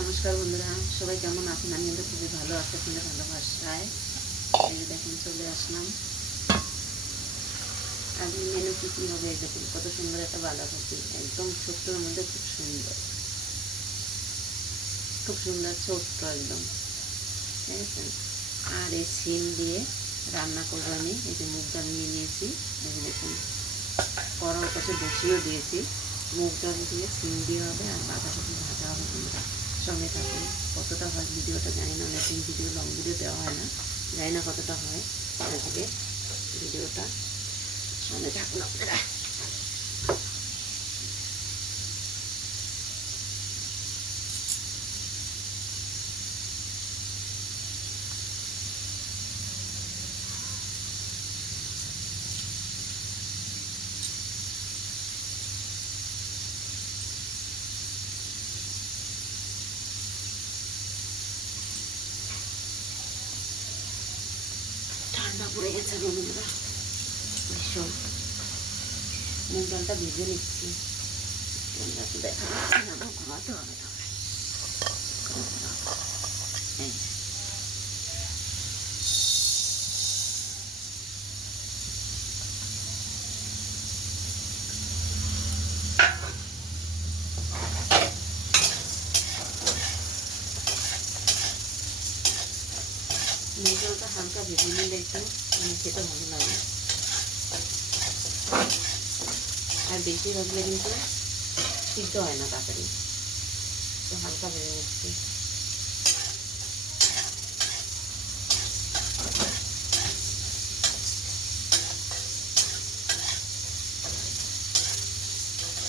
নমস্কার বন্ধুরা, সবাই কেমন আছেন? আমি কিন্তু খুবই ভালো আছি, আপনাদের ভালোবাসায়। এই যে দেখুন চলে আসলাম। আজকে মেনু কী হবে দেখুন, কত সুন্দর একটা বাঁধাকপি, একদম ছোট্টর মধ্যে খুব সুন্দর ছোট্ট একদম, ঠিক আছে। আর এই সিম দিয়ে রান্না করবো আমি। এই যে মুগ ডাল নিয়ে নিয়েছি, এই যে দেখুন কড়ার কাছে বসিয়েও দিয়েছি। মুগ ডাল দিয়ে সিম দিয়ে হবে আর বাঁধাকপি ভাজা হবে। বন্ধুরা সঙ্গে থাকুন। কতটা হয় ভিডিওটা জানি না, অনেকদিন ভিডিও লং ভিডিও দেওয়া হয় না, জানি না কতটা হয় আজকে ভিডিওটা। সঙ্গে থাকুন আপনারা। ঠান্ডা পড়ে গেছে বন্ধুরা ভীষণ। মুগ ডালটা ভিজে নিচ্ছি, দেখা যাচ্ছে না, ঘুমাতে হবে তাহলে। মুগ ডালটা হালকা ভেজে নিলে একটু খেতে ভালো লাগে, আর বেশি ভাজলে কিন্তু সিদ্ধ হয় না তাড়াতাড়ি। তো হালকা ভেজে নিচ্ছি।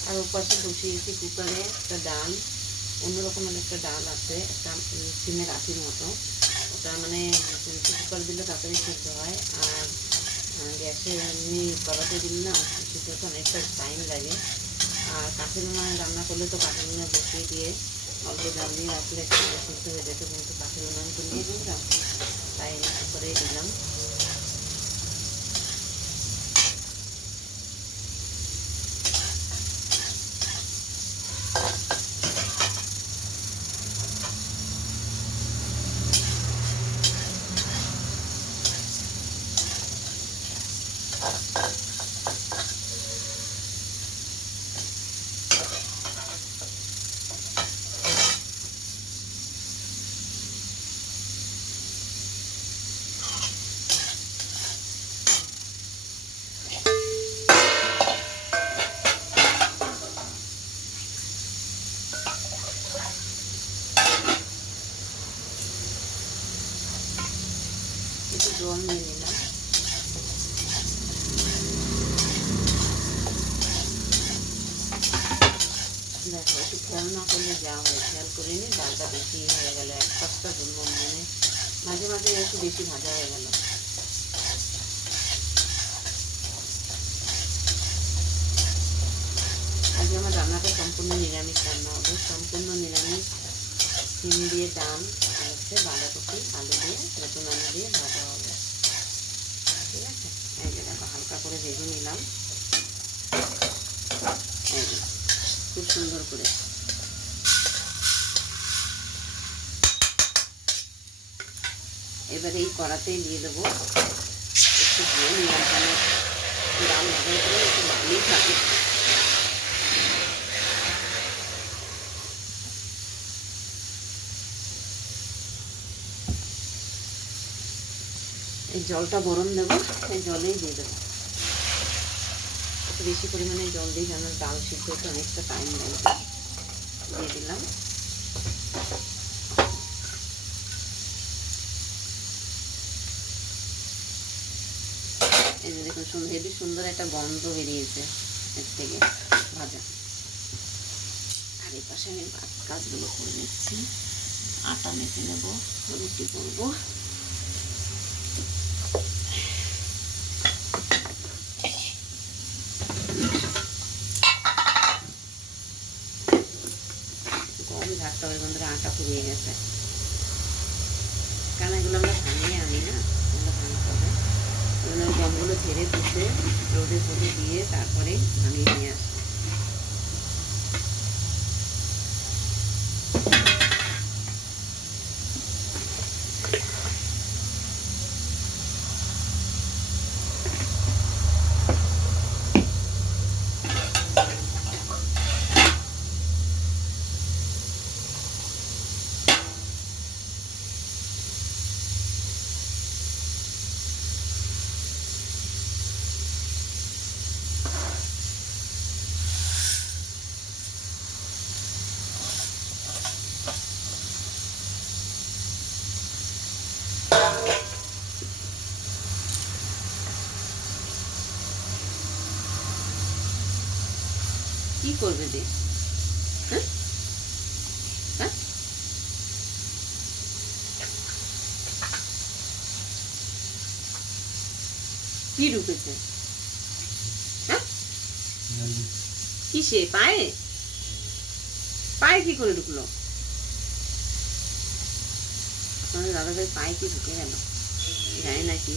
আর ওপাশে বসিয়েছি কুকারে একটা ডাল, অন্যরকমের একটা ডাল আছে, একটা সিমের আঠির মতো। ওটা মানে কুকার দিলে তাড়াতাড়ি সিদ্ধ হয়, আর গ্যাসে এমনি কড়াতে দিলে না সিদ্ধ হতে অনেকটা টাইম লাগে। আর কাঠের উনুনে রান্না করলে তো কাঠের উনুনে বসিয়ে দিয়ে অল্প জল দিয়ে রাখলে একটু সিদ্ধ হয়ে যেত, কিন্তু কাঠের উনুন তো নিয়ে দিলাম, তাই করেই দিলাম। একটু জল নিয়ে নিলাম। দেখো একটু খেয়াল না করলে যা হয়, খেয়াল করে নিই ডালটা বেশি হয়ে গেল, এক পাঁচটা মানে মাঝে মাঝে একটু বেশি ভাজা হয়ে গেল। আজকে আমার রান্নাটা সম্পূর্ণ নিরামিষ রান্না হবে, সম্পূর্ণ নিরামিষ। সিম দিয়ে ডাল আর হচ্ছে বাঁধাকপি আলু দিয়ে, নতুন আলু দিয়ে ভাজা হবে, ঠিক আছে। এই যে দেখো হালকা করে ভেজে নিলাম, এই যে খুব সুন্দর করে। এবারে এই কড়াতেই দিয়ে দেবো একটু দিয়ে নিলাম, কেন ডাল ভাজার করে একটু ভালোই থাকে। এই জলটা গরম দেবো, এই জলেই দিয়ে দেবো, একটু বেশি পরিমাণে জল দিই, যেন ডাল সিদ্ধ হতে অনেকটা টাইম লাগবে। দিয়ে দিলাম। এই যে দেখুন হেবি সুন্দর একটা গন্ধ বেরিয়েছে এর থেকে ভাজা। আর এই পাশে আমি কাজগুলো করে নিচ্ছি। আটা মেখে নেবো, রুটি করবো। গরমই থাকতে হবে বন্ধুরা, আটা ফুরিয়ে গেছে, কেন এগুলো আমরা ভাঙিয়ে আনি না, এগুলো ভাঙতে হবে। জলগুলো ঝেড়ে পুষে রোদে ফোদে দিয়ে তারপরে ভাঙিয়ে নিয়ে আসি। করবে দিয়ে? হ্যাঁ হ্যাঁ, কি ঢুকেছে? হ্যাঁ, কিসে? পায়ে? পায়ে কি করে ঢুকলো? আপনাদের দাদাভাই পায়ে কি ঢুকে গেল জানি না কি।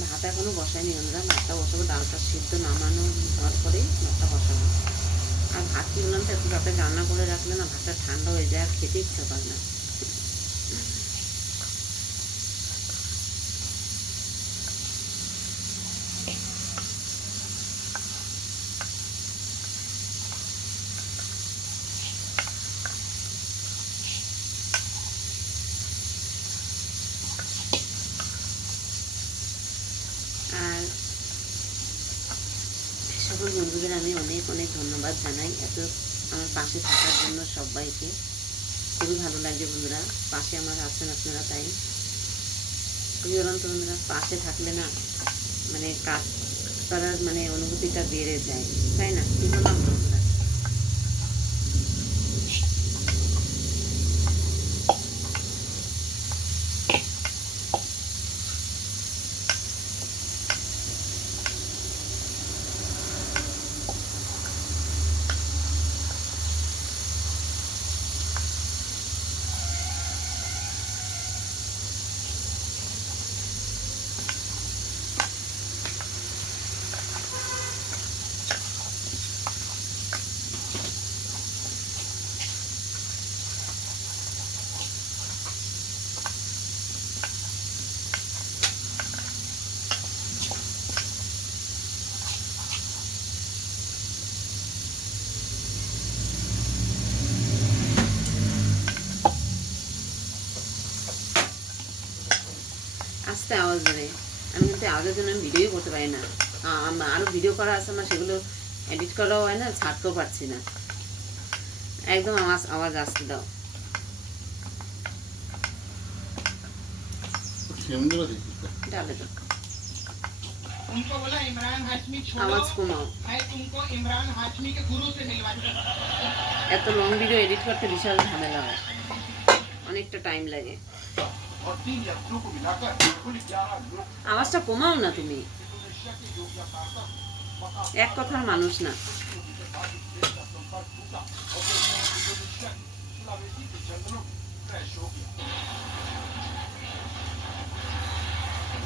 ভাত এখনো বসায়নি বন্ধুরা, ভাতটা বসাবো, ডালটা সিদ্ধ নামানো হওয়ার পরেই ভাতটা বসাবো। আর ভাত কি বললাম তো, একটু রাতে রান্না করে রাখলে না ভাতটা ঠান্ডা হয়ে যায় আর খেতে ইচ্ছা করে না। আর সকল বন্ধুদের আমি অনেক অনেক ধন্যবাদ জানাই এত আমার পাশে থাকার জন্য সবাইকে। খুবই ভালো লাগছে বন্ধুরা, পাশে আমার আছেন আপনারা, তাই খুবই বললাম তো বন্ধুরা, পাশে থাকলে না মানে কাজ করার মানে অনুভূতিটা বেড়ে যায়, তাই না? কি বললাম বন্ধুরা? আস্তে আওয়াজ দেবে, আমি কিন্তু আওয়াজের জন্য আমি ভিডিওই করতে পারি না। আরও ভিডিও করা আছে আমার, সেগুলো এডিট করাও হয় না, ছাড়তেও পারছি না। একদম আওয়াজ আওয়াজ আসতে দাও। ডালে দাও, আওয়াজ কমাও। এত লং ভিডিও এডিট করতে বিশাল ঝামেলা হয়, অনেকটা টাইম লাগে। আওয়াজটা কমাও না তুমি, এক কথার মানুষ না।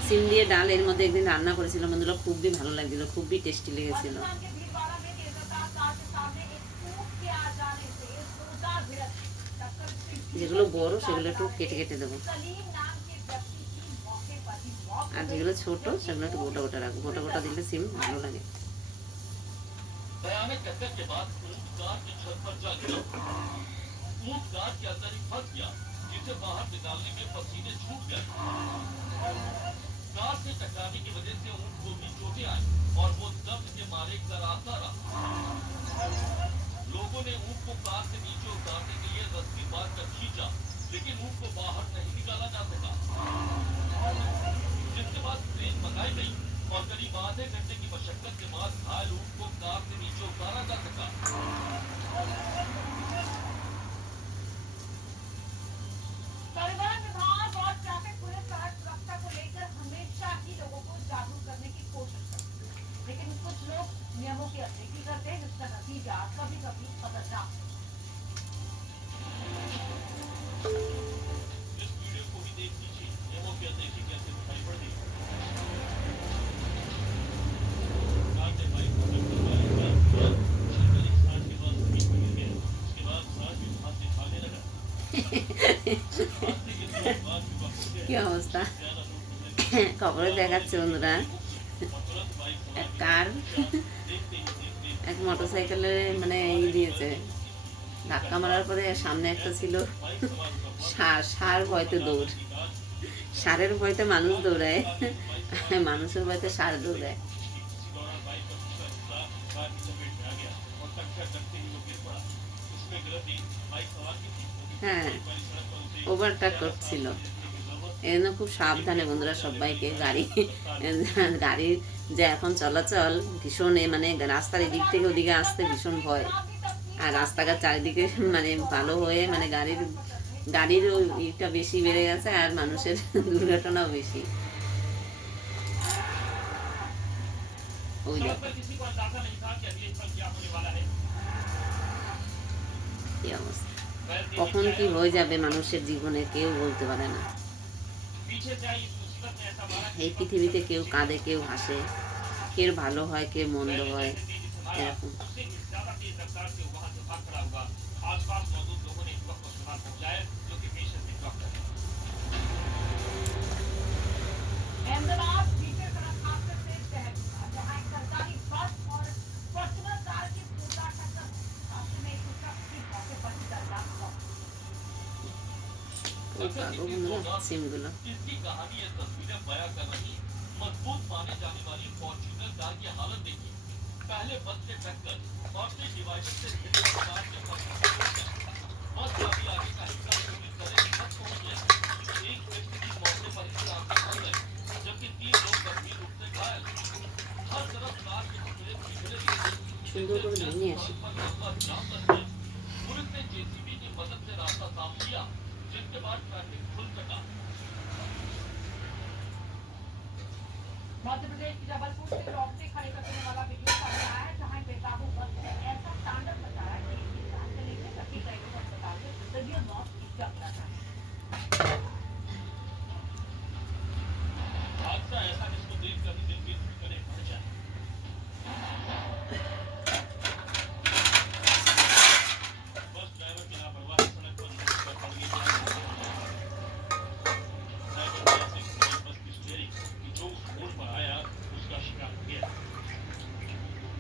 সিম দিয়ে ডাল এর মধ্যে একদিন রান্না করেছিলাম বন্ধুরা, খুবই ভালো লাগছিল, খুবই টেস্টি লেগেছিল। যেগুলো বড় সেগুলো একটু কেটে কেটে দেবো, আর যেগুলো ছোট সেগুলো একটু গোটা গোটা রাখবো। গোটা গোটা দিলে সিম ভালো লাগে। लोगों ने ऊँट को कार से नीचे उतारने के लिए रस्सी बांधकर खींचा, लेकिन ऊँट को बाहर नहीं निकाला जा सका, जिसके बाद क्रेन मंगाई गई और करीब आधे घंटे की मशक्कत के बाद घायल ऊँट को कार से नीचे उतारा जा सका। परिवहन विभाग और ट्रैफिक पुलिस सड़क सुरक्षा को लेकर हमेशा ही लोगों को जागरूक करने की कोशिश करती है, लेकिन कुछ लोग नियमों की अनदेखी करते हैं, जिसका नतीजा कभी कभी खतरनाक। इस वीडियो को भी देख लीजिए, नियमों की अनदेखी कैसे दिखाई पड़ती है। কি অবস্থা, খবরে দেখাচ্ছে বন্ধুরা, এক কার এক মোটরসাইকেলের মানে দিয়েছে ধাক্কা মারার পরে, সামনে একটা ছিল ষাঁড়, ষাঁড় ভয়তে দৌড়, ষাঁড়ের ভয়তে মানুষ দৌড়ায়, মানুষের ভয়তে ষাঁড় দৌড়ায়। হ্যাঁ, ওভারটেক করছিল। এই জন্য খুব সাবধানে বন্ধুরা সবাইকে গাড়ির যে এখন চলাচল ভীষণ মানে রাস্তার এদিক থেকে ওদিকে আসতে ভীষণ ভয়। আর রাস্তাঘাট চারিদিকে মানে ভালো হয়ে মানে গাড়ির ইটা বেশি বেড়ে গেছে আর মানুষের দুর্ঘটনাও বেশি। ওই দেখো কি অবস্থা, কখন কি হয়ে যাবে মানুষের জীবনে কেউ বলতে পারে না। এই পৃথিবীতে কেউ কাঁদে কেউ হাসে, কেউ ভালো হয় কেউ মন্দ হয়, এরকম। সিমগুলো সুন্দর করে নিয়ে আসি। मध्य प्रदेश के जबलपुर से रोंगटे खड़े कर देने वाला वीडियो सामने आया है, जहां बेकाबू बस ने ऐसा तांडव मचाया कि इसकी जान चली गई, जबकि ड्राइवर को अस्पताल में दर्दियों मौत की खबर है। हादसा ऐसा जिसको देखकर ही दिल की धड़कनें बढ़ जाए। बस ड्राइवर की लापरवाही सड़क पर पड़ गई। बस की स्टीयरिंग कि जो उस मोड़ पर आया उसका शिकार हो गया।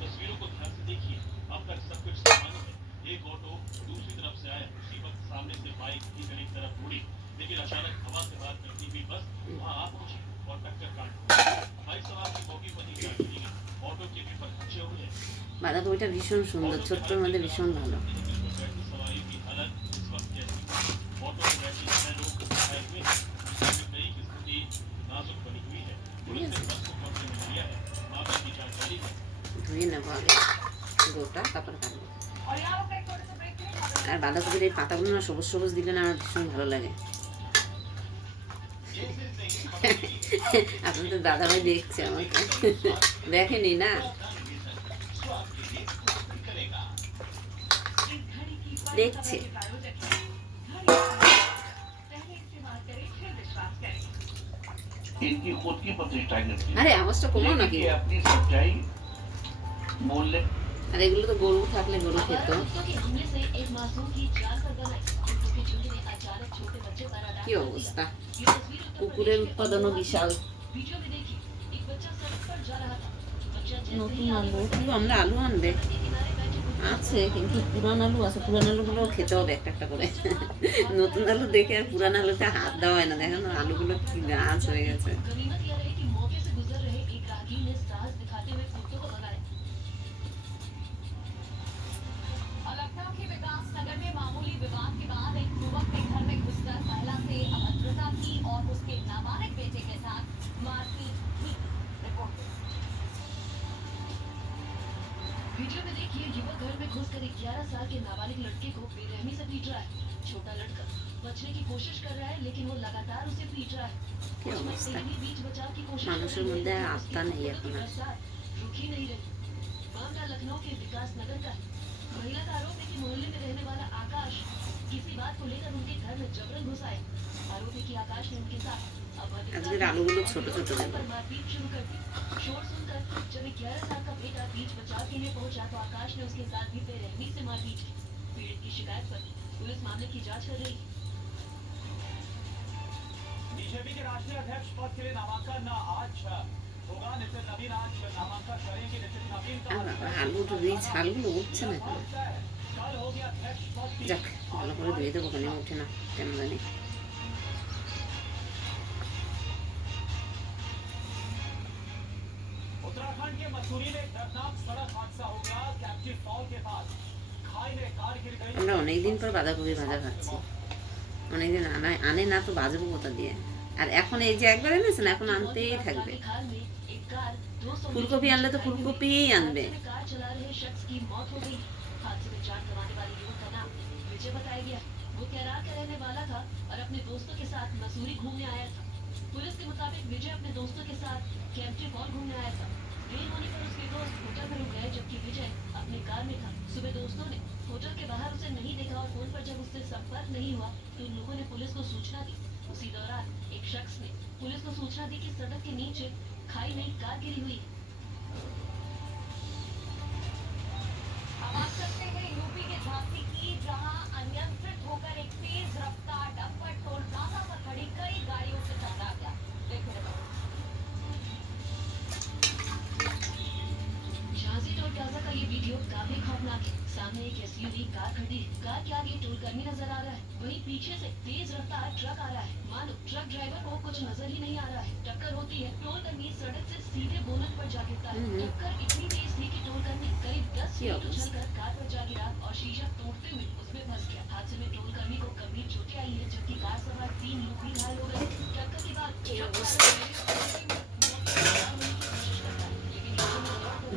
तस्वीरों को ध्यान से देखिए, अब तक सब कुछ सामान्य है। एक ऑटो दूसरी तरफ से आया, उसी वक्त सामने से बाइक की तरफ मुड़ी, लेकिन अचानक हवा से बात करती हुई बस वहां आ पहुंची और टक्कर काट दी। बाइक सवार की मौके पर ही जान चली गई। ऑटो के भी पर खर्चे हुए। বাঁধাকপিটা ভীষণ সুন্দর, ছোট্টর মধ্যে ভীষণ ভালো। सवारी की हालत इस वक्त कैसी? ऑटो में बैठे छह लोग घायल हुए हैं। नई की स्थिति नाजुक बनी हुई है। पुलिस ने बस को कब्जे में लिया है। मामले की जानकारी है। ধুয়ে নেবো আগে গোটা, তারপর কাটবো। আর বাঁধাকপির এই পাতাগুলো না সবুজ সবুজ দিলে না আমার ভীষণ ভালো লাগে। এখন তো দাদাভাই দেখছে আমাকে, দেখেনি না, দেখছে। इनकी खुद की प्रतिष्ठा गिरती আরে আওয়াজটা কমাও নাকি। है। अपनी सच्चाई बोलने আর এগুলো তো গরু থাকলে গরু খেত। কি অবস্থা, কুকুরের উৎপাদনও বিশাল। নতুন আলু, আমরা আলু আনবে আছে কিন্তু পুরান আলু আছে, পুরান আলুগুলো খেতে হবে একটা একটা করে। নতুন আলু দেখে আর পুরান আলুতে হাত দেওয়া হয় না, দেখেন আলুগুলো কি গাছ হয়ে গেছে। वीडियो में देखिए, युवक घर में घुसकर 11 साल के नाबालिग लड़के को बेरहमी से पीट रहा है। छोटा लड़का बचने की कोशिश कर रहा है, लेकिन वो लगातार उसे पीट रहा है। क्या अवस्था, बीच बचाव की कोशिश মানুষের মধ্যে আর আত্মা নেই এখন আর। रुक ही नहीं रही। मामला लखनऊ के विकास नगर का है। महिला का आरोप है कि मोहल्ले में रहने वाला आकाश किसी बात को लेकर उनके घर में जबरन घुस आए। आरोप है कि आकाश ने उनके साथ আজকের আলুগুলো ছোট ছোট দেবো। मारपीट शुरू कर दी। शोर सुनकर जब 11 साल का बेटा बीच बचाव के लिए पहुंचा तो आकाश ने उसके साथ भी बेरहमी से मारपीट की। पीड़ित की शिकायत पर पुलिस मामले की जांच कर रही है। बीजेपी के राष्ट्रीय अध्यक्ष पद के लिए नामांकन आज होगा। नितिन नवीन आज नामांकन करेंगे। नितिन नवीन का আলু তো এই ছালগুলো উঠছে না কেন, कल हो गया अध्यक्ष पद की যাক ভালো করে ধুয়ে দেবো, কেন ওঠে না কেন জানি। उत्तराखंड के मसूरी में एक दर्दनाक सड़क हादसा हो गया। कैप्चर फॉल के पास खाई में कार गिर गई। আমরা অনেকদিন পর বাঁধাকপি ভাজা খাচ্ছি, অনেকদিন আনে না তো ভাজবো কোথা দিয়ে। আর এখন এই যে একবার এনেছে না, এখন আনতেই থাকবে। खाल में एक कार 200 ফুলকপি আনলে তো ফুলকপিই আনবে। हादसे में कार चला रहे शख्स की मौत हो गई। हादसे में जान गंवाने वाले युवक का नाम विजय बताया गया। वो केरल का रहने वाला था और अपने दोस्तों के साथ मसूरी घूमने आया था। पुलिस के मुताबिक विजय अपने दोस्तों के साथ कैंपटी फॉल घूमने आया था। देर होने पर उसके दोस्त होटल में रुक गए, जबकि विजय अपनी कार में था। सुबह दोस्तों ने होटल के बाहर उसे नहीं देखा और फोन पर जब उससे संपर्क नहीं हुआ तो उन लोगों ने पुलिस को सूचना दी। उसी दौरान एक शख्स ने पुलिस को सूचना दी कि सड़क के नीचे खाई में कार गिरी हुई है। अब बात करते हैं यूपी के झांसी की, जहां अनियंत्रित होकर एक तेज रफ्तार डंपर टोल प्लाजा पर खड़ी कई गाड़ियों से टकरा गया। देखो झांसी टोल प्लाजा का ये वीडियो काफी खौफनाक है। सामने एक एसयूवी कार खड़ी है। कार के आगे टोल कर्मी नजर आ रहा है, वहीं पीछे से तेज रफ्तार ट्रक आ रहा है। मानो ट्रक ड्राइवर को कुछ नजर ही नहीं आ रहा है। टक्कर होती है, टोल कर्मी सड़क से सीधे बोनट पर जा गिरता है। टक्कर इतनी तेज थी कि टोल कर्मी करीब 10 फीट उछलकर कार पर जा गिरा और शीशा तोड़ते हुए उसमें फंस गया। हादसे में टोल कर्मी को गंभीर चोटें आई है, जबकि कार सवार 3 लोग भी घायल हो गए। टक्कर के बाद ट्रक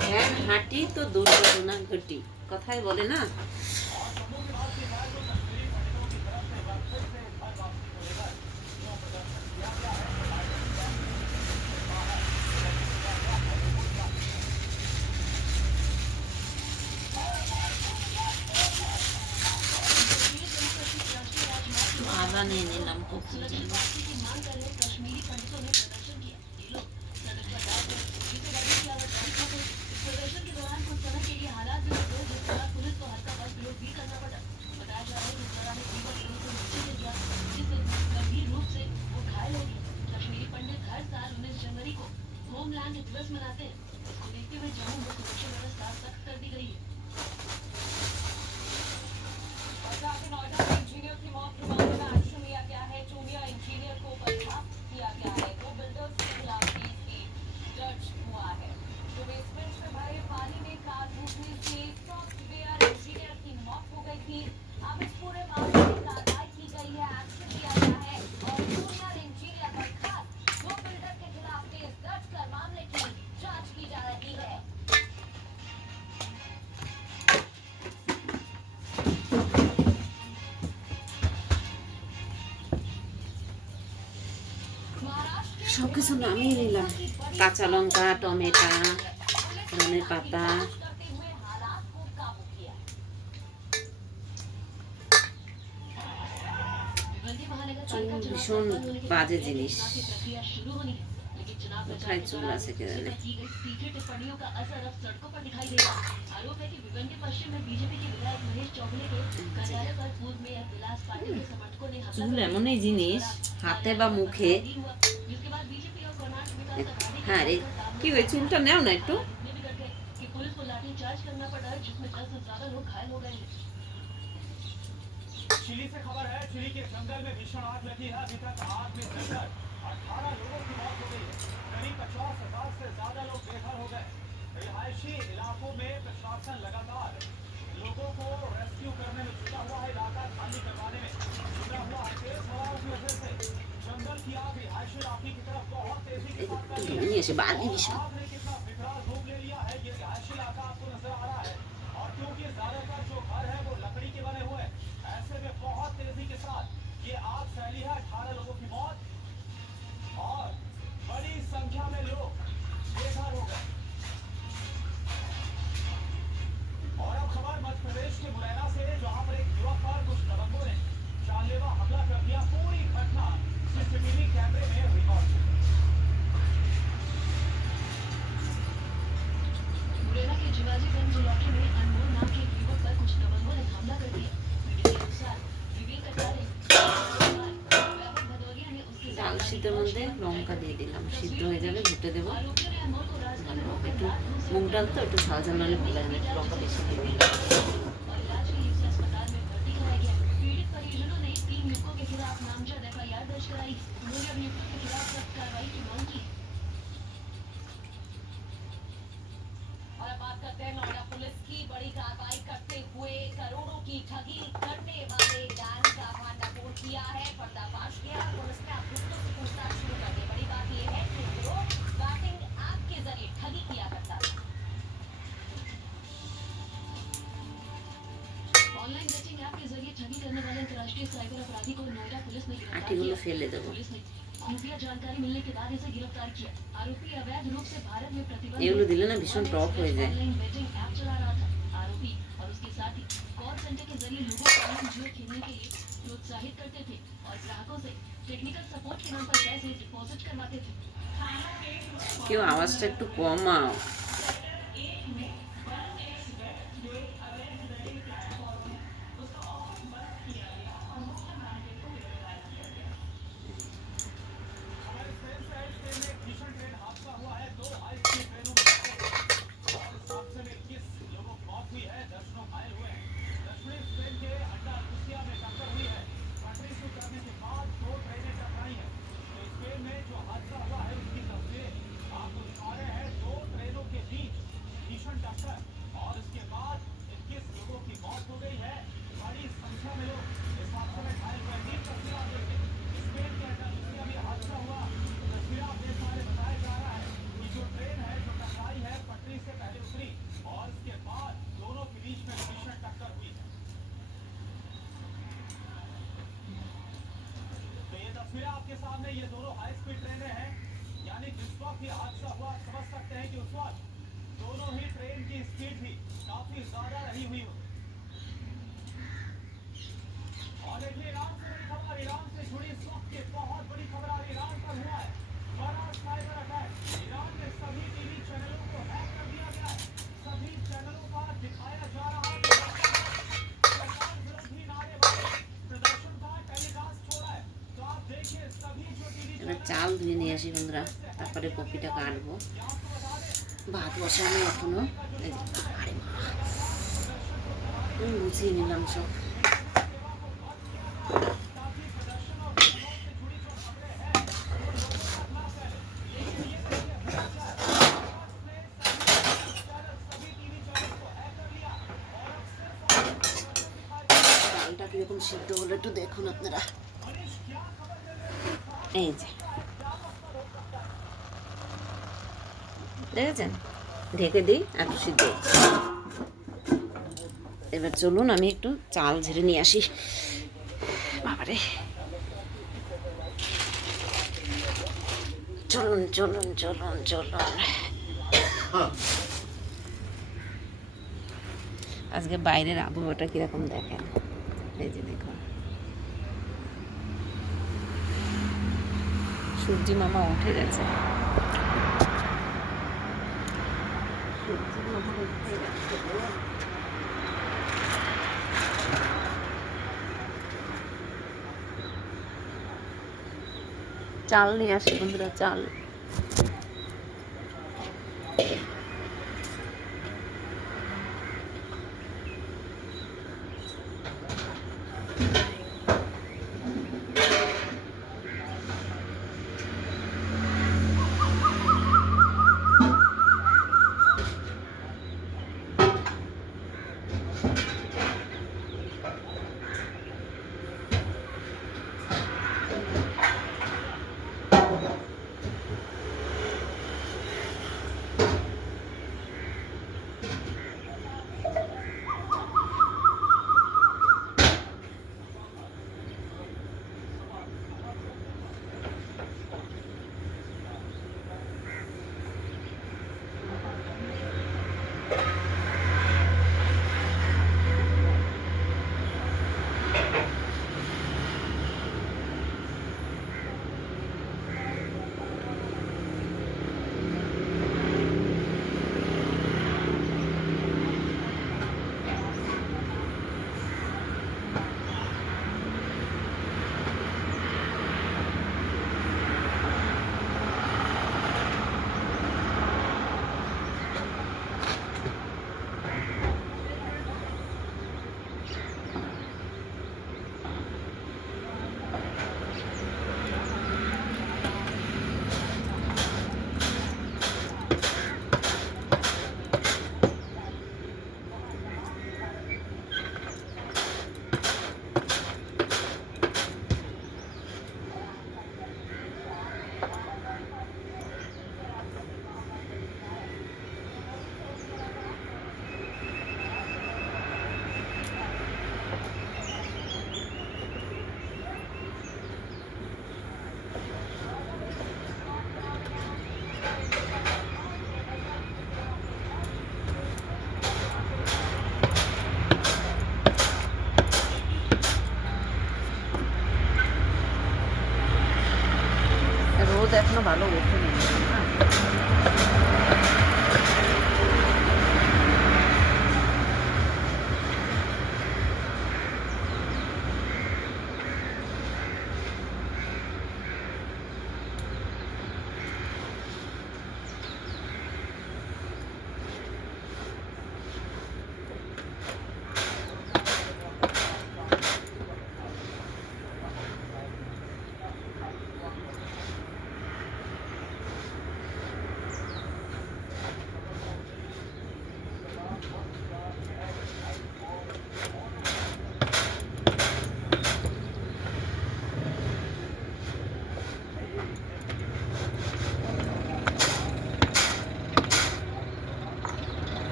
ভ্যান হাঁটি তো দুর্ঘটনা ঘটি, কথাই বলে না। আদা নিয়ে নিলাম কচি যেন। कश्मीरी पंडितों ने प्रदर्शन किया। ये लोग सड़क पर डाल कर जिसे गाड़ी की आवाज बंद हो गई। इस प्रदर्शन के दौरान कुछ समय के लिए हालात बिगड़ गए, जिसके बाद पुलिस को हल्का बल प्रयोग भी करना पड़ा। बताया जा रहा है कि इस दौरान एक युवक पुलिस से नीचे गिर गया, जिससे गंभीर रूप से वो घायल हो गया। कश्मीरी पंडित हर साल 19 जनवरी को होमलैंड दिवस मनाते हैं। इसको देखते हुए जम्मू में सुरक्षा व्यवस्था सख्त कर दी गई है। नोएडा में इंजीनियर की मौत के मामले में एक्शन लिया गया है। जूनियर इंजीनियर को बर्खास्त किया गया है। 2 बिल्डर्स के खिलाफ केस भी दर्ज हुआ है। जो बेसमेंट में भरे पानी में कार डूबने से सॉफ्टवेयर इंजीनियर की मौत हो गई थी। अब इस पूरे मामले में कार्रवाई की गई है, एक्शन लिया गया है और जूनियर इंजीनियर बर्खास्त, 2 बिल्डर के खिलाफ केस दर्ज कर मामले की जांच की जा रही है। সব কিছু নামিয়ে নিলাম, কাঁচা লঙ্কা, টমেটো, ধনে পাতা। চুল ভীষণ বাজে জিনিস, কোথায় চুল আছে কে জানে। চুল এমনই জিনিস, হাতে বা মুখে। হ্যাঁ রে, কি ওই চুলটা নেও না একটু। चिली से खबर है, चिली के जंगल में भीषण आग लगी है। अभी तक आग में जलकर 18 लोगों की मौत हो गई है। करीब 50,000 से ज्यादा लोग बेघर हो गए। रिहायशी इलाकों में प्रशासन लगातार लोगों को रेस्क्यू करने में जुटा हुआ है, इलाका खाली करवाने में जुटा हुआ है। तेज हवाओं की वजह से जंगल की आग रिहायशी इलाके की तरफ बहुत तेजी के साथ फैल रही है। आग ने कितना विकराल रूप ले लिया है, ये रिहायशी इलाका आपको नजर आ रहा है। और क्योंकि ज्यादातर जो घर है वो लकड़ी के बने हुए हैं, ऐसे में बहुत तेजी के साथ ये आग फैली है। 18 लोगों की मौत और बड़ी संख्या में लोग बेघर हो गए। और अब खबर मध्य प्रदेश के मुरैना से, जहां पर एक युवक पर कुछ दबंगों ने जानलेवा हमला कर दिया। पूरी घटना सीसीटीवी कैमरे में रिकॉर्ड हुई। मुरैना के जिवाजीगंज इलाके में अनमोल नाम के एक युवक पर कुछ दबंगों ने हमला कर दिया। वीडियो के अनुसार विवेक कटारे वैभव भदौरिया ने उसके ডাল সিদ্ধের মধ্যে লঙ্কা দিয়ে দিলাম, সিদ্ধ হয়ে যাবে, ঘুটে দেবো। आरोपियों ने अनमोल को रास्ते में रोक একটু कर মুগ ডাল তো একটু ঝাল ঝাল নাহলে ভালো লাগে না, একটু লঙ্কা বেশি দিয়ে দিলাম। और इलाज के लिए उसे अस्पताल में भर्ती कराया गया। पीड़ित परिजनों ने 3 युवकों के खिलाफ नामजद एफआईआर दर्ज कराई। उन्होंने अभियुक्तों के खिलाफ सख्त कार्रवाई की मांग की। और अब बात करते हैं नोएडा पुलिस की बड़ी कार्रवाई करते हुए करोड़ों की ठगी करने वाले गैंग का भंडाफोड़ किया है, पर्दाफाश किया। पुलिस ने अभियुक्तों से पूछताछ शुरू कर दी। बड़ी बात यह है कि गिरोह बैटिंग ऐप के जरिए ठगी किया करता था। ऑनलाइन बेटिंग ऐप के जरिए ठगी करने वाले अंतर्राष्ट्रीय साइबर अपराधी को नोएडा पुलिस ने गिरफ्तार आर्टिकल किया। फेले देबो पुलिस ने खुफिया जानकारी मिलने के बाद इसे गिरफ्तार किया। आरोपी अवैध रूप से भारत में प्रतिबंधित এগুলো দিলে না ভীষণ টক হয়ে যায়। ऑनलाइन बेटिंग ऐप चला रहा था। आरोपी और उसके साथी कॉल सेंटर के जरिए लोगों को ऑनलाइन जुए खेलने के लिए प्रोत्साहित करते थे और ग्राहकों से टेक्निकल सपोर्ट के नाम पर पैसे डिपॉजिट करवाते थे। কেউ আওয়াজটা একটু কমাও। आपके सामने ये दोनों हाई स्पीड ट्रेनें हैं, यानी जिस वक्त ये हादसा हुआ समझ सकते हैं कि उस वक्त दोनों ही ट्रेन की स्पीड भी काफी ज्यादा रही हुई होगी। और देखिए ईरान से बड़ी खबर, ईरान से जुड़ी इस वक्त की बहुत बड़ी खबर आज ईरान पर हुआ है। बड़ा साइबर अटैक। ईरान के सभी टीवी चैनलों को हैक कर दिया गया है। सभी चैनलों पर दिखाया जा रहा है कि सरकार विरोधी नारेबाजी प्रदर्शनकार टेलीकास्ट हो रहा है। तो आप देखिए सभी जो टीवी এবার চাল ধুয়ে নিয়ে আসি বন্ধুরা, তারপরে কপিটা কাটবো। ভাত বসানো এখনো। এই যে, আরে মা, গুছিয়ে নিলাম সব। চালটা কিরকম সিদ্ধ হলো একটু দেখুন আপনারা। এই যে দেখেছেন, ঢেকে দিই একটু সিদ্ধ হচ্ছে। এবার চলুন আমি একটু চাল ঝেড়ে নিয়ে আসি। বাবারে, চলুন চলুন চলুন চলুন। আজকে বাইরের আবহাওয়াটা কিরকম দেখেন, এই যে দেখুন। সূর্যি মামা উঠে গেছে। চাল নিয়ে আসি বন্ধুরা, চাল।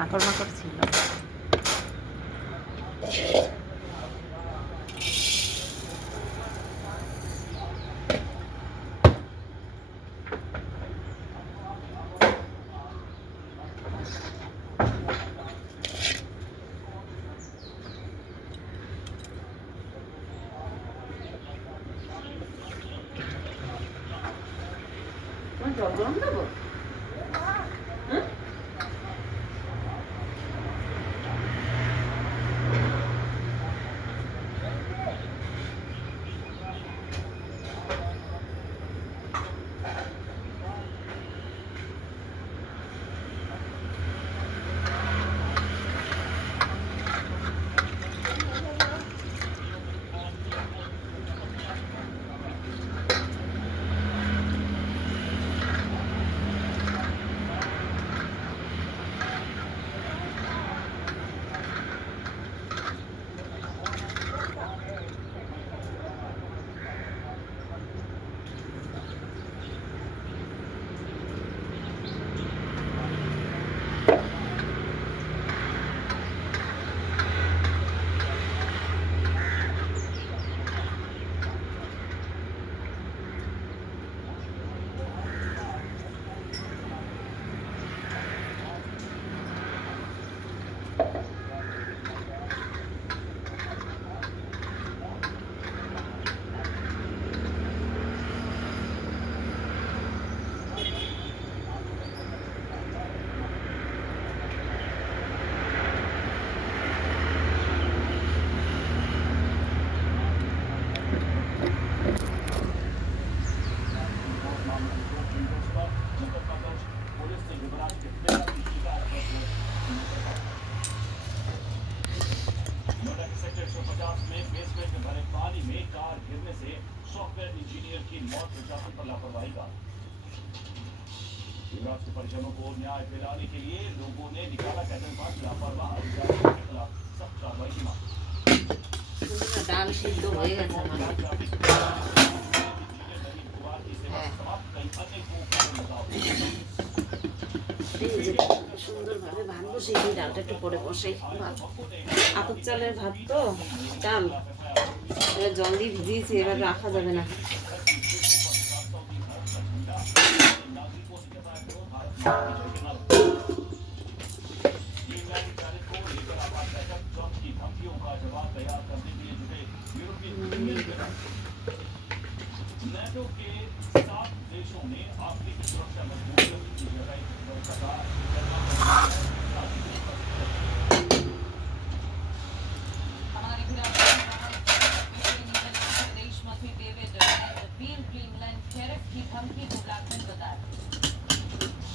কাঁকড় মাকড় ছিল। তোমার জল গরম দেবো? হ্যাঁ? सेक्टर 150 में बेसमेंट में भरे पानी में कार गिरने से सॉफ्टवेयर इंजीनियर की मौत, प्रशासन पर लापरवाही का। युवराज के परिजनों को न्याय दिलाने के लिए लोगों ने निकाला कैबिनेट मार्च, लापरवाह अधिकारियों के खिलाफ सख्त कार्रवाई की मांग। ডাল সিদ্ধ হয়ে গেছে আমার। এই যে সুন্দরভাবে ভাত বসে এই ডালটা একটু পরে বসে ভাত, আতপ চালের ভাত তো ডাল এবার জল দিয়ে ভিজিয়েছি, এবার রাখা যাবে না। नेटो के 7 देशों ने आर्थिक सुरक्षा मजबूत करने की जगह हमारे विदेश मंत्री डेविड बिल ग्रीनलैंड टेरिफ की धमकी को ब्लैकमेल बताया।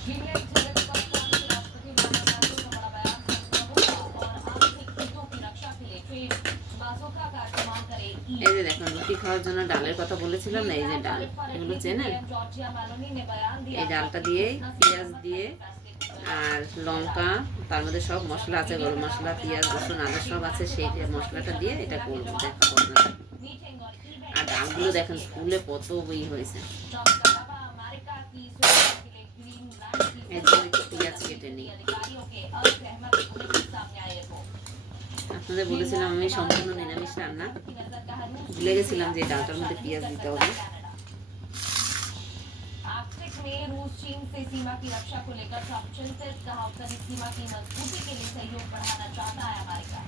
ग्रीनलैंड टेरिफ पर फ्रांस के राष्ट्रपति इमैनुअल मैक्रों का बड़ा बयान, और आर्थिक हितों की रक्षा के लिए ट्रेड बाजूका का इस्तेमाल करे। এই যে দেখুন রুটি খাওয়ার জন্য ডালের কথা বলেছিলাম না, এই যে ডাল, এগুলো চেনেন? এই ডালটা দিয়ে পেঁয়াজ দিয়ে আর লঙ্কা, তার মধ্যে সব মশলা আছে, গরম মশলা, পেঁয়াজ, রসুন, আদা সব আছে, সেই মশলাটা দিয়ে এটা করবো, দেখাবো আপনাদের। আর ডালগুলো দেখেন ফুলে কত বই হয়েছে। এর জন্য একটু পেঁয়াজ কেটে নিই। আপনাদের বলেছিলাম আমি সম্পূর্ণ নিরামিষ রান্না, ভুলে গেছিলাম যে ডালটার মধ্যে পেঁয়াজ দিতে হবে। में रूस चीन से सीमा की रक्षा को लेकर ट्रंप चिंतित, कहा उत्तरी सीमा की मजबूती के लिए सहयोग बढ़ाना चाहता है अमेरिका।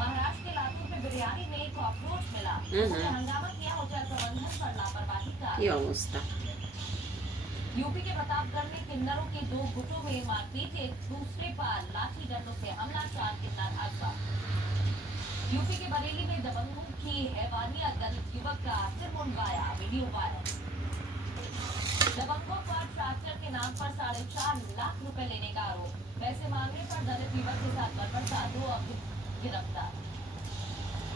महाराष्ट्र के लातूर में बिरयानी में एक अप्रोच मिला, हंगामा किया होटल प्रबंधन पर लापरवाही का। ये अवस्था। यूपी के प्रतापगढ़ में किन्नरों के 2 गुटों में मारपीट, एक दूसरे पर लाठी डंडों से हमला, 4 किन्नर अगवा। यूपी के बरेली में दबंगों की हैवानियत, दलित युवक का सिर मुंडवाया, वीडियो वायरल। दबंगों पर ट्रैक्टर के नाम पर 4.5 लाख रुपए लेने का आरोप, पैसे मांगने पर दलित युवक के साथ बर्बरता, 2 अभियुक्त गिरफ्तार।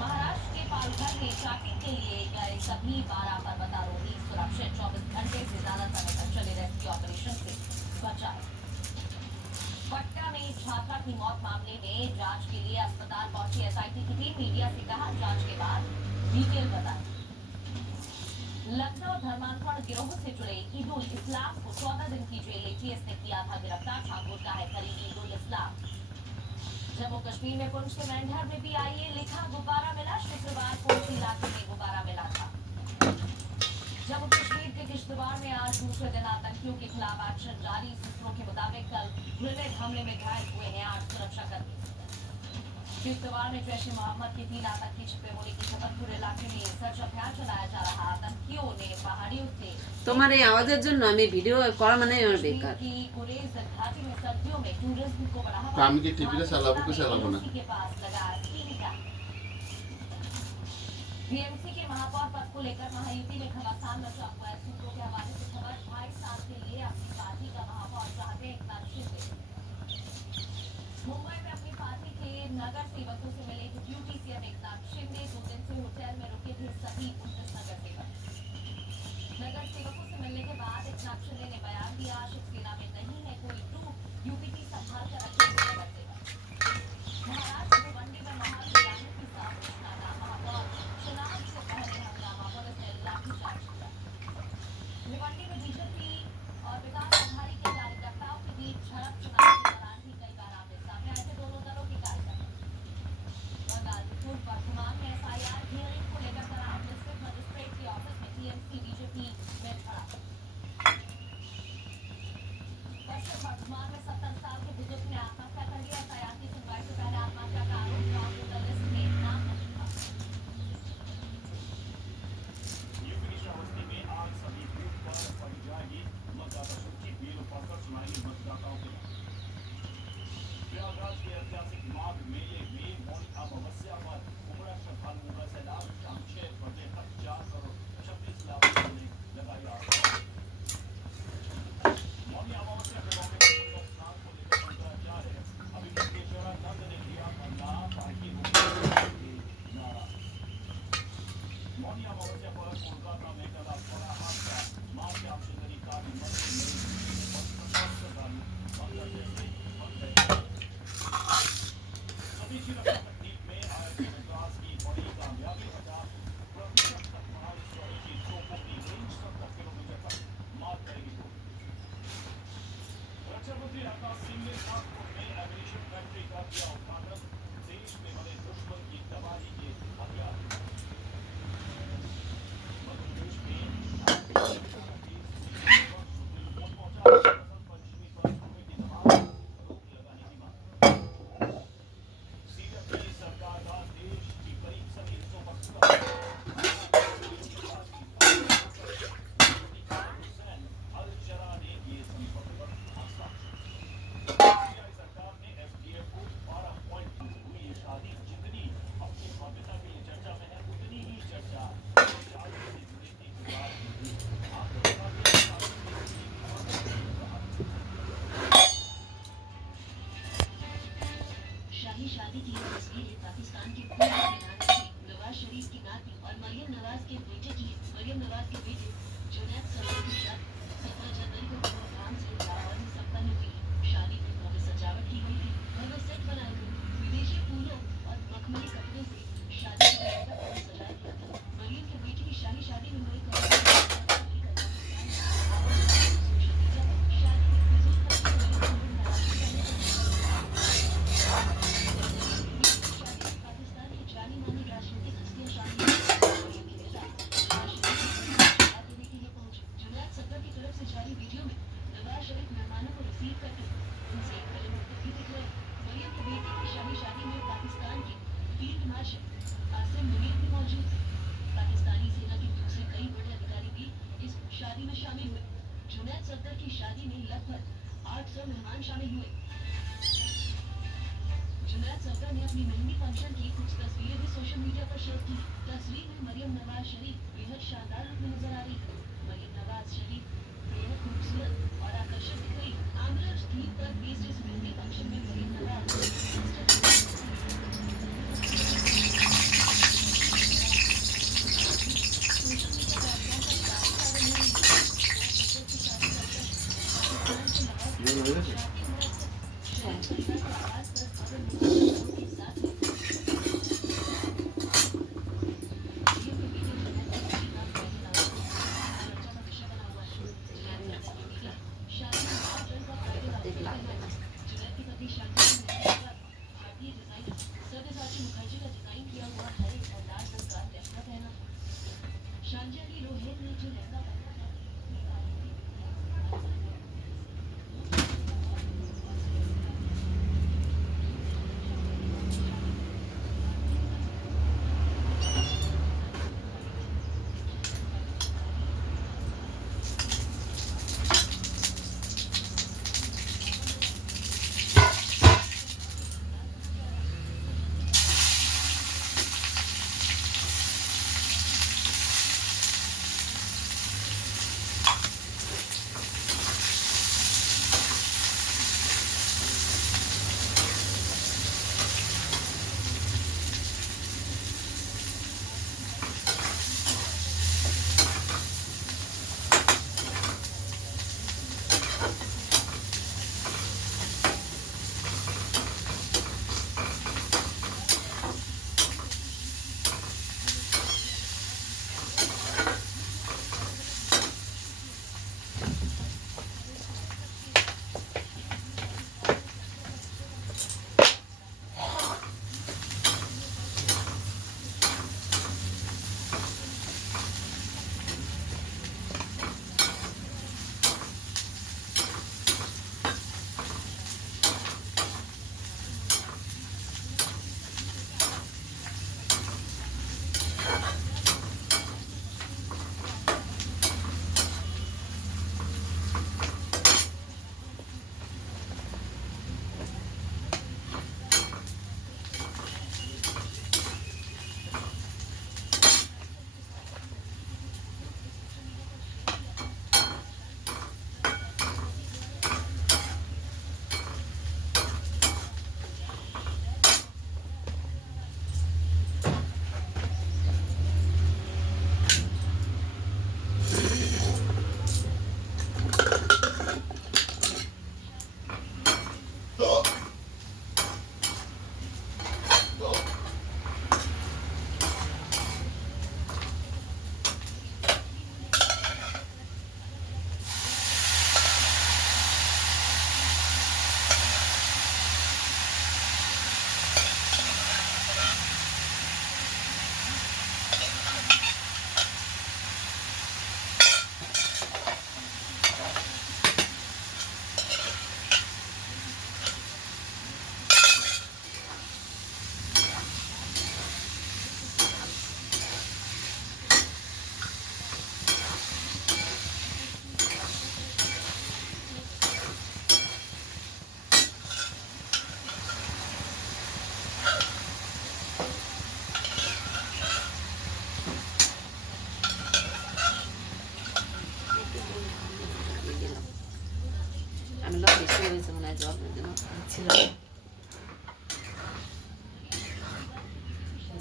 महाराष्ट्र के पालघर में ट्रैकिंग के लिए गए सभी 12 पर्वतारोही सुरक्षित, 24 घंटे से ज्यादा समय तक चले रेस्क्यू ऑपरेशन से बचाए। पटना में छात्रा की मौत मामले में जांच के लिए अस्पताल पहुंची एसआईटी की टीम, मीडिया से कहा जांच के बाद डिटेल बताएं। लखनऊ धर्मांतरण गिरोह से जुड़े ईदुल इस्लाम को 14 दिन की जेल एटीएस ने किया था गिरफ्तार। ठाकुर का है करीब ईदुल इस्लाम। जम्मू कश्मीर में पुंछ के मेंढर में भी आईए लिखा गुब्बारा मिला। शुक्रवार पुंछ इलाके में गुब्बारा मिला था। जम्मू कश्मीर के किश्तवाड़ में आज दूसरे दिन आतंकियों के खिलाफ एक्शन जारी। सूत्रों के मुताबिक कल ग्रेनेड हमले में घायल हुए हैं 8 सुरक्षाकर्मी। किश्तवाड़ में जैश ए मोहम्मद के 3 आतंकी छिपे होने की खबर। इलाके में सर्च अभियान चलाया जा रहा। आतंकियों ने पहाड़ियों से তোমার এই আওয়াজের জন্য আমি ভিডিও করা মানে আমার বেকার। की गुरेज घाटी में सर्दियों में टूरिज्म को बढ़ावा तो আমি কি টিভিটা চালাবো কি চালাবো না? के पास लगा स्कीम का। बीएमसी के महापौर पद को लेकर महायुति में घमासान मचा हुआ है। सूत्रों के हवाले से खबर 2.5 साल के लिए अपनी पार्टी का महापौर चाहते हैं एकनाथ शिंदे। मुंबई में अपनी पार्टी के नगर सेवकों से मिले डिप्टी सीएम एकनाथ शिंदे। 2 दिन से होटल में रुके थे सभी 19 नगर सेवक। नगर सेवकों से मिलने के बाद एकनाथ शिंदे ने बयान दिया शिवसेना में नहीं है कोई टूट, यूपीटी संभाल कर रखेंगे नगर सेवक। महाराष्ट्र भिवंडी में महाभियान की साफ निशाना। महापौर चुनाव से पहले हंगामा, पुलिस ने लाठीचार्ज किया। भिवंडी में बीजेपी और विकास आघाड़ी के कार्यकर्ताओं के बीच झड़प। चुनाव के दौरान भी कई बार आमने सामने आए थे दोनों दलों के कार्यकर्ता। बंगालपुर वर्धमान में एफआईआर हियरिंग को लेकर तनाव। डिस्ट्रिक्ट मजिस्ट्रेट के ऑफिस में टीएमसी बीजेपी में खड़ा। पश्चिम वर्धमान में 70 साल के बुजुर्ग ने आत्महत्या कर लिया। एफआईआर की सुनवाई से पहले आत्महत्या का आरोप। गांव वोटर लिस्ट में नाम नहीं था। यूपी की श्रावस्ती में आज सभी बूथ पर पड़ी जाएगी मतदाता सूची। बेल पढ़कर सुनाएंगे मतदाताओं के नाम। प्रयागराज के ऐतिहासिक माघ मेले में मौनी अमावस्या पर उमड़ा श्रद्धालुओं का सैलाब। शाम 6 बजे तक 4 करोड़ 26 लाख ने लगाई आग। मौनी अमावस्या के मौके पर सुंदर स्नान को लेकर शंकराचार्य अभी मुक्तेश्वरानंद ने किया पन्ना पार्टी को नारा। मौनी अमावस्या पर कोलकाता में कल बड़ा हादसा। मां श्याम सुंदरी का भी मंदिर में श्रद्धालु मंदिर जैसे बन गए। सभी की रक्षा तकनीक में आईआईटी मद्रास की बड़ी कामयाबी। 50% तक बढ़ाई चौड़ी की तोपों की रेंज 70 किलोमीटर तक मार करेगी। रक्षा मंत्री राजनाथ सिंह ने नागपुर में एविएशन फैक्ट्री का किया उद्घाटन। देश में बने दुश्मन की तबाही के हथियार। मध्य प्रदेश में पंचमी पर भूमि की दबाव रोक लगाने की मांग। सीबीआई सरकार का देश की करीब सभी हिस्सों पर हुसैन अल जरा ने किए संपर्क पर हस्ताक्षर। सीबीआई सरकार ने एसडीएफ को 12 पॉइंट हुई ये शादी जितनी अपनी भव्यता के लिए चर्चा में है उतनी ही चर्चा शादी से जुड़ी थी के बाद भी हुई। आपको बता दें शादी से जुड़ी खबर शाही शादी की ये तस्वीरें पाकिस्तान के पूर्व प्रधानमंत्री नवाज शरीफ की नाती और मरियम नवाज के बेटे की। मरियम नवाज के बेटे जुनैद सवाद की शादी 17 जनवरी को धूमधाम से लाहौर में संपन्न हुई। शादी में भव्य सजावट की गई थी। भव्य सेट बनाए गए। विदेशी फूलों और मखमली कपड़े से शादी का मंडप को सजाया गया था। मरियम के बेटे की शाही शादी में हुई शादी में पाकिस्तान की जानी मानी राजनीतिक हस्तियां शामिल हैं। देने के लिए पहुंचे। जुनैद सफदर की तरफ से जारी वीडियो में नवाज शरीफ मेहमानों को रिसीव करते हैं। उनसे एक पहले मुख्तफी दिख रहे। मरियम के बेटे की शाही शादी में पाकिस्तान के फील्ड मार्शल आसिम मुनीर भी मौजूद थे। पाकिस्तानी सेना के दूसरे कई बड़े अधिकारी भी इस शादी में शामिल हुए। जुनैद सफदर की शादी में लगभग 800 मेहमान शामिल हुए। जुनैद सफदर ने अपनी मेहंदी फंक्शन की कुछ तस्वीरें भी सोशल मीडिया पर शेयर की। तस्वीर में मरियम नवाज शरीफ बेहद शानदार लुक में नजर आ रही है। मरियम नवाज शरीफ बेहद खूबसूरत और आकर्षक दिख रही है। आंध्र थीम पर बेस्ड इस मेहंदी फंक्शन में Maryam Nawaz social media platform पर काफी वायरल हो रही है। सफदर की शादी का जश्न पाकिस्तान के लाहौर में शादी महोत्सव शरीफ परिवार के आवाज पर भव्य मुबारकबाद के साथ हुई। मरियम के बेटे जुनैद सफदर की नाम पहले नाम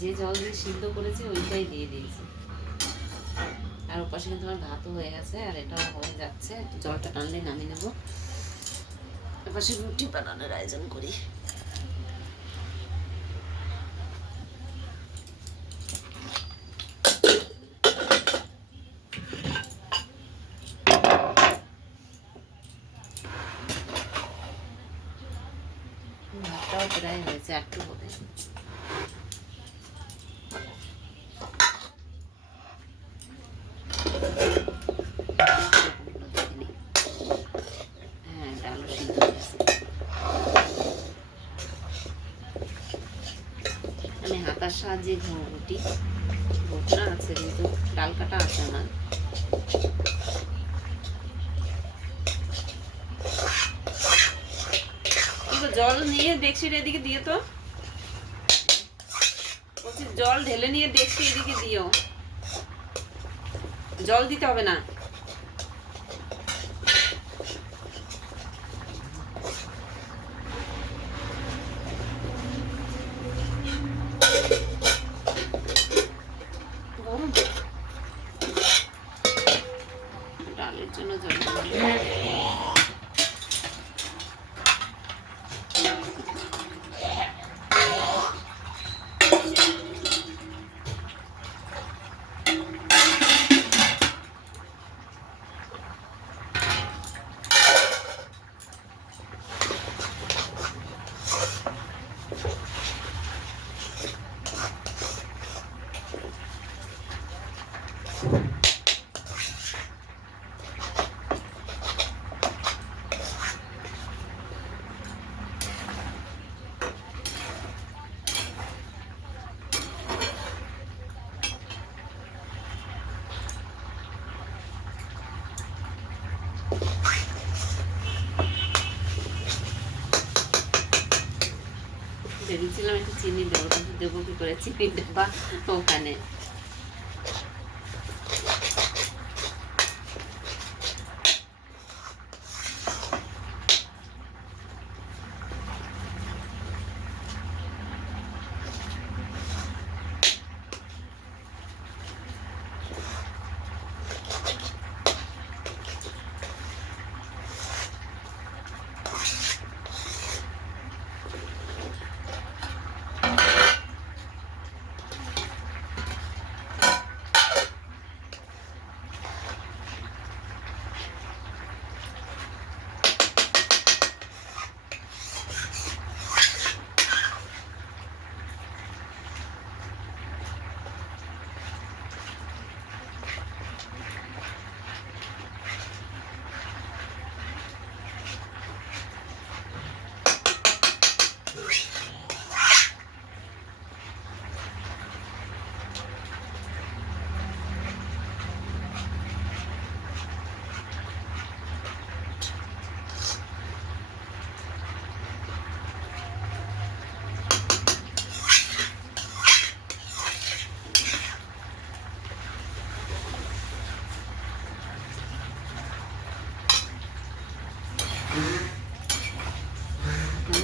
যে জল দিয়ে সিদ্ধ করেছি ওইটাই দিয়ে দিয়েছি। আর ওপাশে কিন্তু আমার ভাতও হয়ে গেছে, আর এটাও হয়ে যাচ্ছে, একটু জলটা টানলে নামিয়ে নেবো। এপাশে রুটি বানানোর আয়োজন করি। ভাতটাও প্রায় হয়েছে, একটু হবে। হ্যাঁ, ডালও সিদ্ধ হয়েছে। আমি হাতার সাহায্যে রুটি ঘটনা আছে, কিন্তু ডাল কাটা আছে আমার। জল নিয়ে ডেকচির এদিকে দিও তো, বলছি জল ঢেলে নিয়ে ডেকচি এদিকে দিও, জল দিতে হবে না। গরম ডালের জন্য জল ভেবেছিলাম একটু চিনি দেবো, কিন্তু দেবো কি করে চিনি দেবা ওখানে।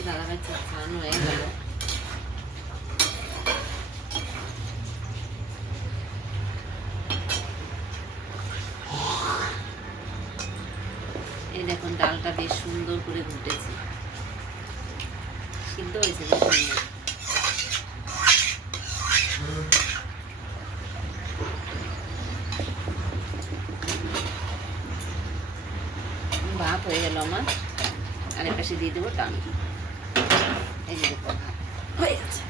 দাদাভাই চালানো হয়ে গেল। এই দেখুন ডালটা বেশ সুন্দর করে ঘুটেছে, সিদ্ধ হয়েছে বেশ সুন্দর। ভাত হয়ে গেল আমার, আর এর পাশে দিয়ে দেবো ডাল। এই যে দেখো ভাত হয়ে গেছে।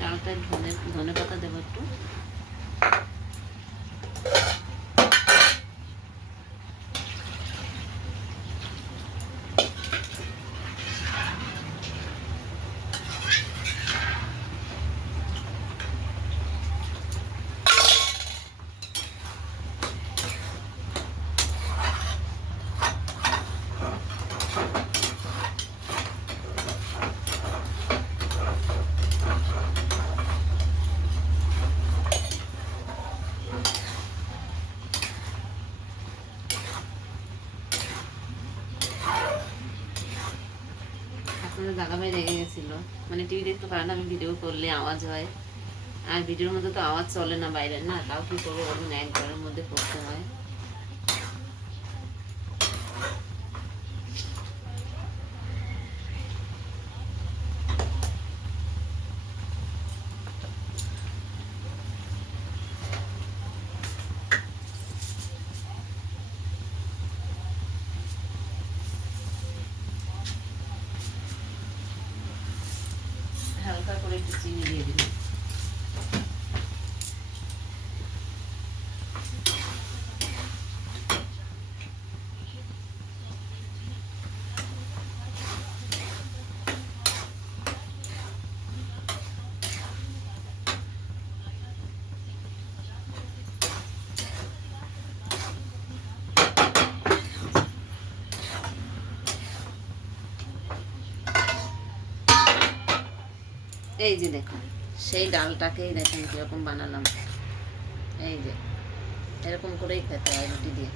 ডালটা ধনে পাতা দেবো একটু। আমাদের দাদাভাই রেগে গেছিলো, মানে টিভি দেখতে পারে না, আমি ভিডিও করলে আওয়াজ হয়, আর ভিডিওর মধ্যে তো আওয়াজ চলে না বাইরে, না তাও কি করবো বলুন, এক ঘরের মধ্যে করতে হয়। হালকা করে একটু চিনি দিয়ে দিলাম। এই যে দেখুন, সেই ডালটাকেই দেখেন কীরকম বানালাম, এই যে এরকম করেই খেতে হয় রুটি দিয়ে।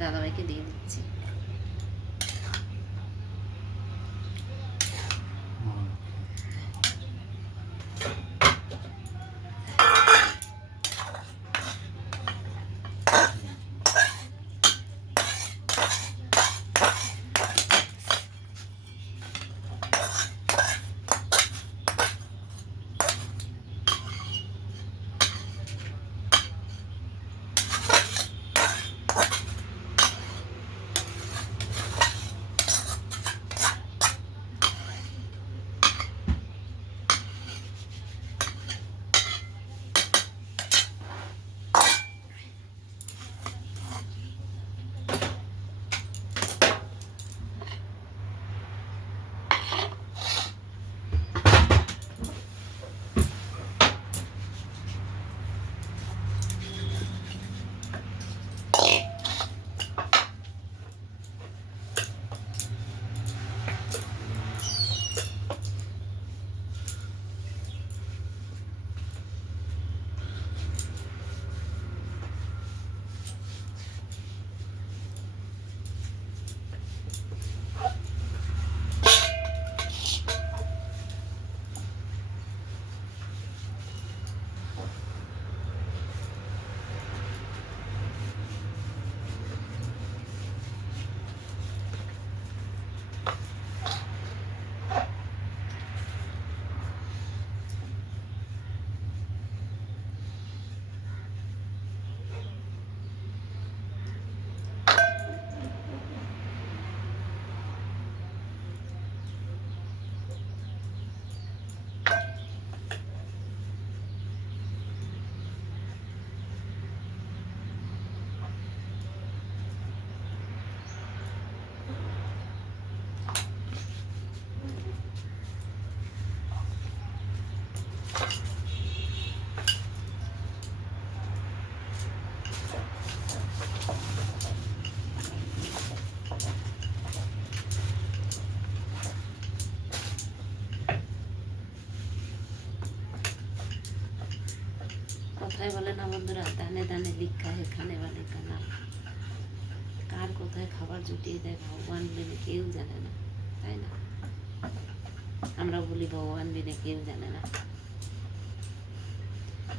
দাদাভাইকে দিয়ে দিচ্ছি। কথায় বলে না বন্ধুরা, দানে দানে লিখা হে খানে বানে কা নাম। কার কোথায় খাবার জুটিয়ে দেয় ভগবান বিনে কেউ জানে না, তাই না? আমরা বলি ভগবান বিনে কেউ জানে না।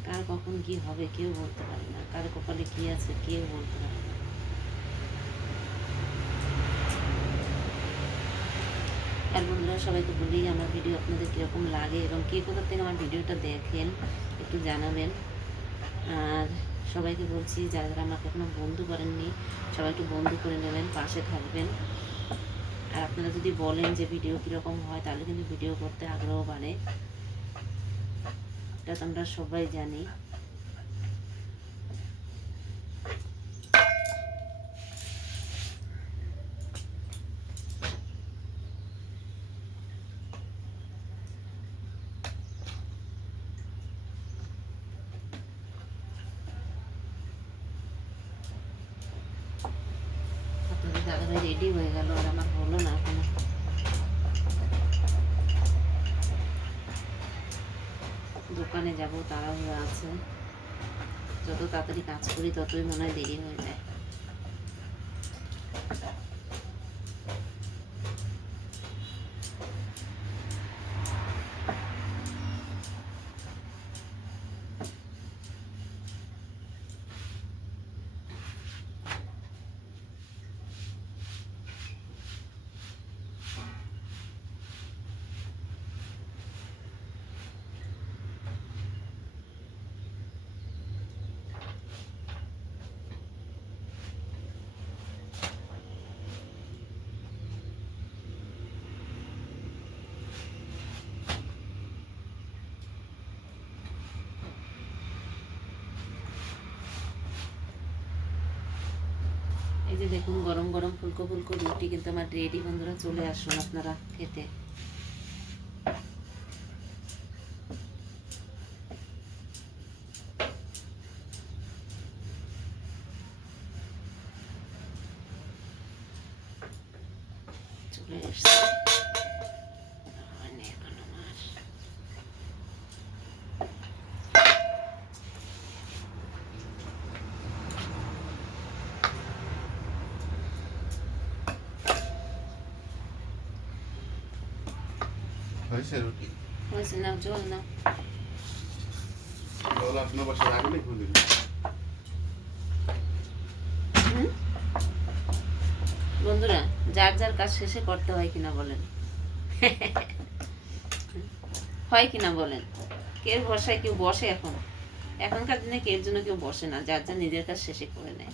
কার কখন কি হবে কেউ বলতে পারে না, কার কপালে কি আছে কেউ বলতে পারে না। আর বন্ধুরা, সবাইকে বলি আমার ভিডিও আপনাদের কীরকম লাগে এবং কে কোথা থেকে আমার ভিডিওটা দেখেন একটু জানাবেন। আর সবাইকে বলছি, যারা যারা আমাকে এখনো বন্ধু করেননি সবাই একটু বন্ধু করে নেবেন, পাশে থাকবেন। আর আপনারা যদি বলেন যে ভিডিও কীরকম হয়, তাহলে কিন্তু ভিডিও করতে আগ্রহ বাড়ে, এটা তো আমরা সবাই জানি। দাদাভাই রেডি হয়ে গেল, আর আমার হলো না এখনো। দোকানে যাব, তাড়াহুড়ো আছে। যত তাড়াতাড়ি কাজ করি ততই মনে হয় দেরি হয়ে যায়। এই যে দেখুন গরম গরম ফুলকো ফুলকো রুটি কিন্তু আমার রেডি। বন্ধুরা চলে আসুন আপনারা খেতে। চলে এসছে। হয়নি এখন আমার। হয়েছে রুটি হয়েছে, নাও জল নাও। জল আপনার বাসায় রাখলে কোনদিন হুম? বন্ধুরা যার যার কাজ শেষে করতে হয় কিনা বলেন? হয় কিনা বলেন? কেউ ভরসায় কেউ বসে এখন? এখনকার দিনে কেউ জন্য কেউ বসে না, যার যার নিজের কাজ শেষে করে নেয়।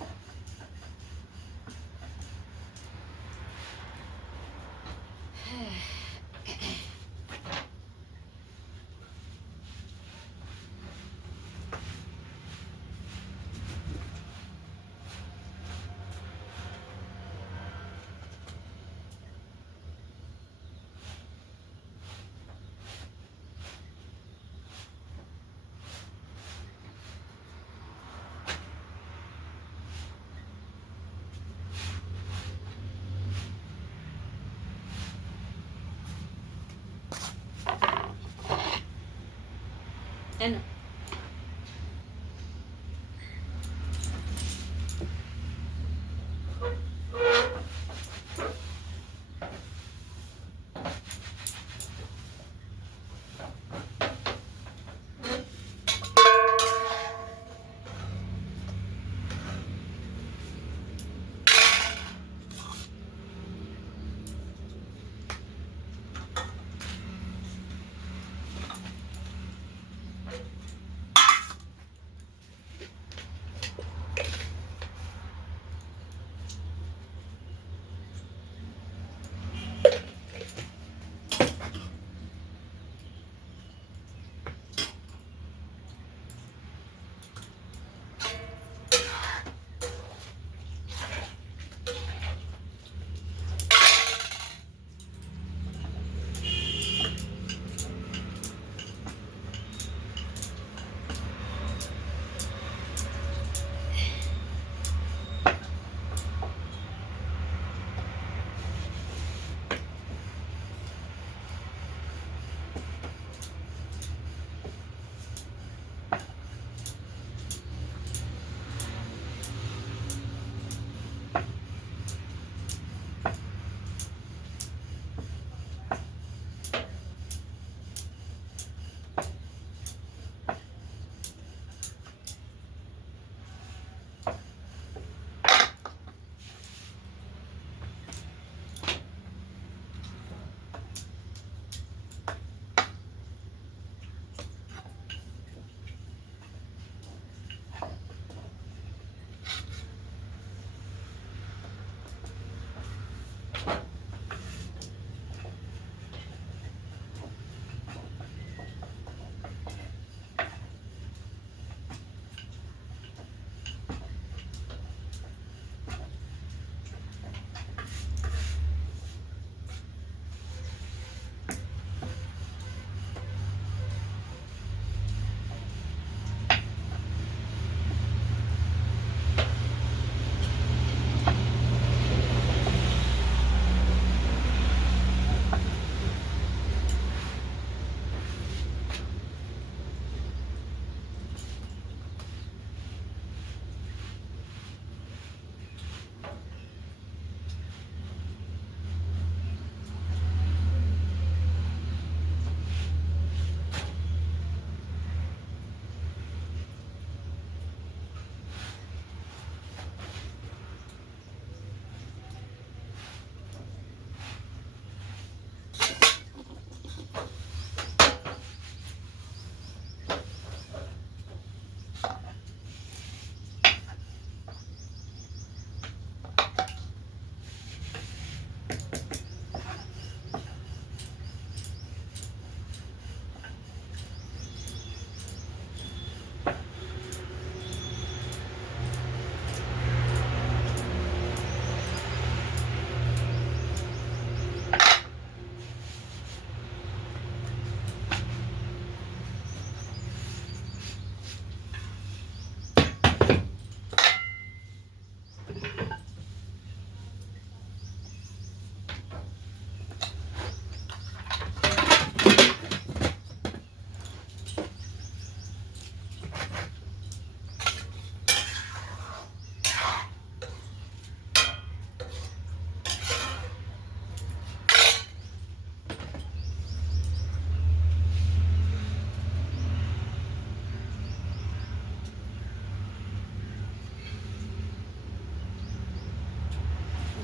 তাই না?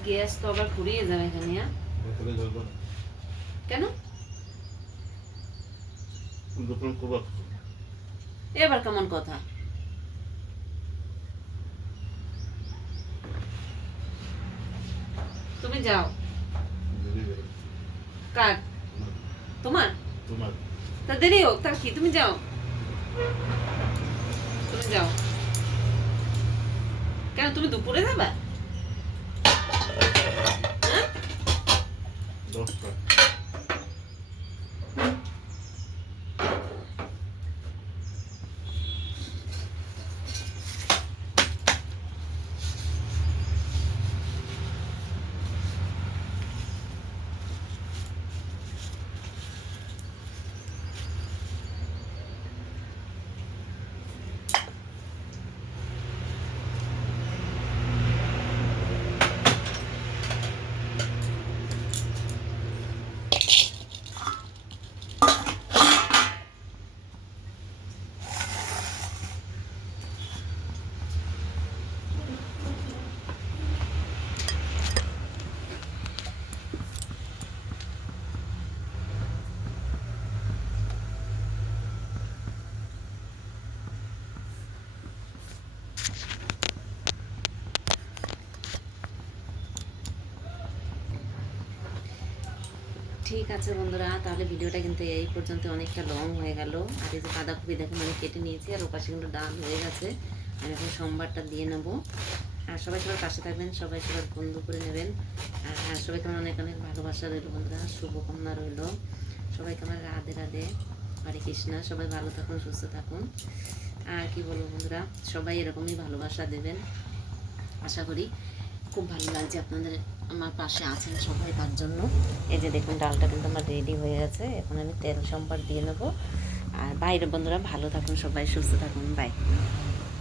গ্যাস তো আবার ফুরিয়ে যাবে এখানে। বোতলে জ্বলবো না। কেন? দোকান করবো। এবার কেমন কথা? তুমি যাও। কার? তোমার? তোমার তা দেরি হোক, তার কি, তুমি যাও। তুমি যাও। কেন, তুমি দুপুরে যাবে? হ্যাঁ? 10টা। ঠিক আছে বন্ধুরা, তাহলে ভিডিওটা কিন্তু এই পর্যন্ত অনেকটা লং হয়ে গেল। আর এই যে বাঁধাকপি দেখুন আমি কেটে নিয়েছি, আর ওপাশে কিন্তু ডাল হয়ে গেছে। আমি এখন সোমবারটা দিয়ে নেব। আর সবাই সবার পাশে থাকবেন, সবাই সবার বন্ধু করে নেবেন। আর সবাইকে আমার অনেক অনেক ভালোবাসা রইল বন্ধুরা, শুভকামনা রইল। সবাইকে আমার রাধে রাধে, হরে কৃষ্ণা। সবাই ভালো থাকুন, সুস্থ থাকুন। আর কি বলবো বন্ধুরা, সবাই এরকমই ভালোবাসা দেবেন। আশা করি খুব ভালো লাগছে আপনাদের আমার পাশে আছেন সবাই, তার জন্য। এই যে দেখুন ডালটা কিন্তু আমার রেডি হয়ে গেছে। এখন আমি তেল সম্বার দিয়ে নেবো। আর বাইরে বন্ধুরা ভালো থাকুন, সবাই সুস্থ থাকুন, বাই।